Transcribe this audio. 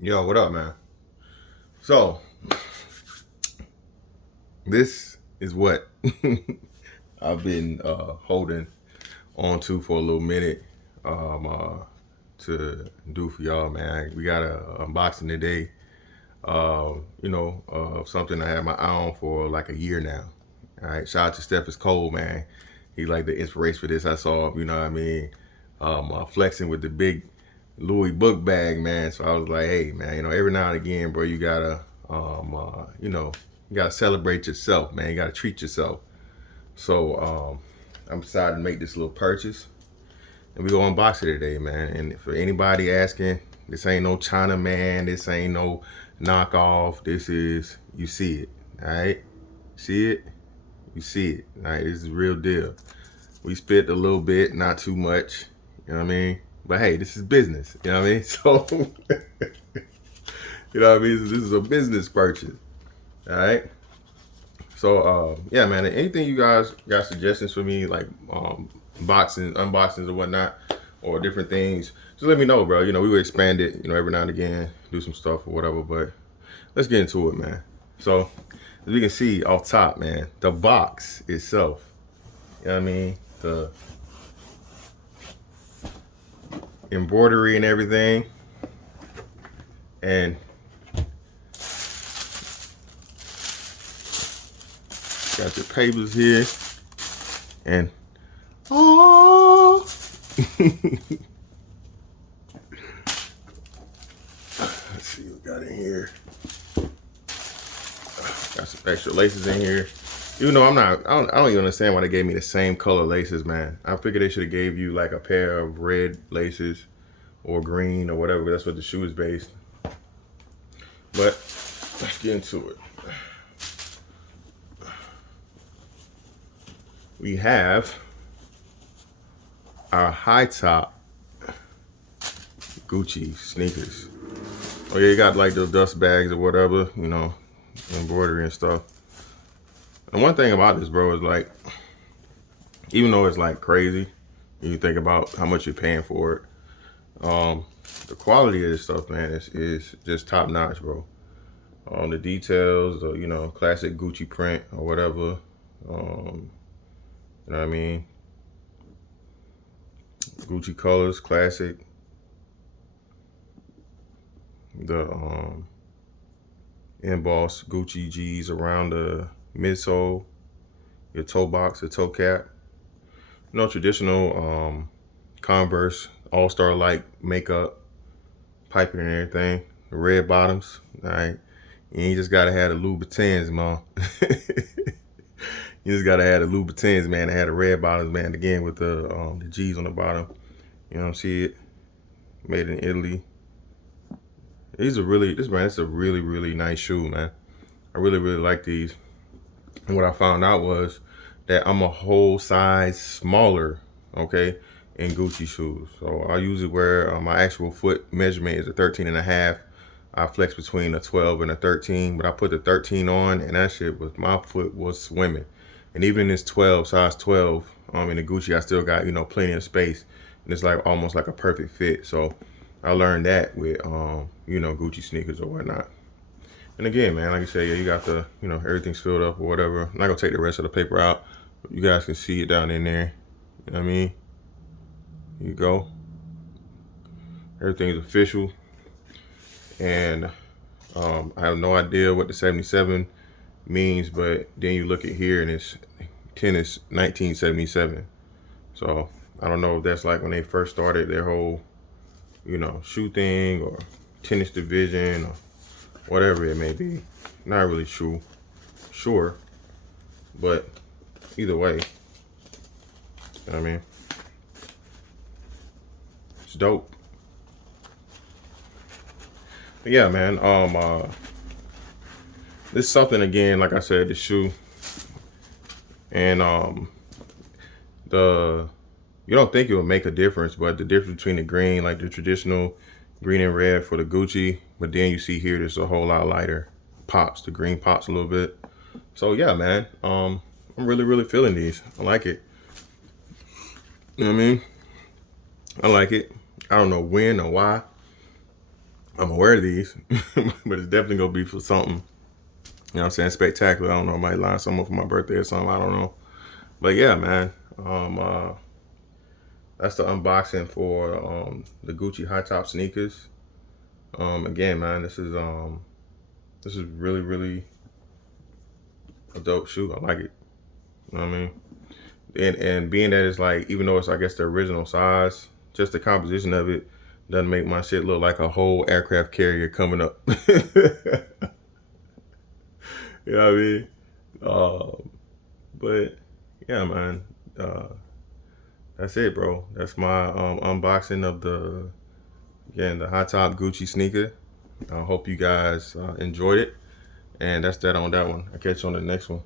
Yo, what up, man? So, this is what I've been holding on to for a little minute to do for y'all, man. We got a unboxing today, something I had my eye on for like a year now. All right, shout out to Steph is Cold, man. He like the inspiration for this. I saw, you know what I mean, flexing with the big Louis book bag, man. So I was like, hey, man, every now and again, bro, you gotta, you gotta celebrate yourself, man. You gotta treat yourself. So I'm decided to make this little purchase, and we go unbox it today, man. And for anybody asking, this ain't no China man. This ain't no knockoff. This is, you see it, all right? See it? You see it, all right? This is real deal. We spent a little bit, not too much, you know what I mean? But hey, this is business, you know what I mean? So, you know what I mean? This is a business purchase, all right? So, yeah, man, anything you guys got suggestions for me, like unboxings or whatnot, or different things, just let me know, bro. We will expand it, every now and again, do some stuff or whatever, but let's get into it, man. So, as we can see off top, man, the box itself, you know what I mean? The embroidery and everything, and got your papers here, and oh, let's see what we got in here. Got some extra laces in here. Even though I don't even understand why they gave me the same color laces, man. I figured they should have gave you like a pair of red laces or green or whatever. That's what the shoe is based. But let's get into it. We have our high top Gucci sneakers. Oh yeah, you got like those dust bags or whatever, embroidery and stuff. And one thing about this, bro, is like, even though it's like crazy, you think about how much you're paying for it. The quality of this stuff, man, is just top notch, bro. The details, the classic Gucci print or whatever. You know what I mean? Gucci colors, classic. The embossed Gucci G's around the midsole, your toe box, the toe cap. Traditional Converse All-Star like makeup, piping and everything. The red bottoms, all right. You just gotta have the Louboutins, man. You just gotta have the Louboutins, man. They had the red bottoms, man. Again with the G's on the bottom. You know, see it. Made in Italy. This brand, it's a really, really nice shoe, man. I really, really like these. And what I found out was that I'm a whole size smaller, okay, in Gucci shoes. So I usually wear my actual foot measurement is a 13 and a half. I flex between a 12 and a 13, but I put the 13 on and that shit was, my foot was swimming. And even in this 12, size 12, in the Gucci, I still got, plenty of space. And it's like almost like a perfect fit. So I learned that with, Gucci sneakers or whatnot. And again, man, like I said, yeah, you got the, everything's filled up or whatever. I'm not gonna take the rest of the paper out. You guys can see it down in there. You know what I mean? Here you go. Everything's official. And I have no idea what the 77 means, but then you look at here and it's tennis 1977. So I don't know if that's like when they first started their whole, shoe thing or tennis division or whatever it may be. Not really sure, but either way, you know what I mean? It's dope. But yeah, man, this is something, again, like I said, the shoe, and you don't think it would make a difference, but the difference between the green, like the traditional green and red for the Gucci, but then you see here, there's a whole lot lighter pops. The green pops a little bit. So yeah, man, I'm really, really feeling these. I like it. You know what I mean? I like it. I don't know when or why, I'm gonna wear these, but it's definitely gonna be for something. You know what I'm saying? Spectacular. I don't know. I might line some up for my birthday or something. I don't know. But yeah, man. Um, uh, that's the unboxing for the Gucci high top sneakers. Again, man, this is really really a dope shoe. I like it. You know what I mean? And being that it's like, even though it's, I guess, the original size, just the composition of it doesn't make my shit look like a whole aircraft carrier coming up. You know what I mean? But yeah, man. Uh, that's it, bro. That's my unboxing of the high top Gucci sneaker. I hope you guys enjoyed it. And that's that on that one. I'll catch you on the next one.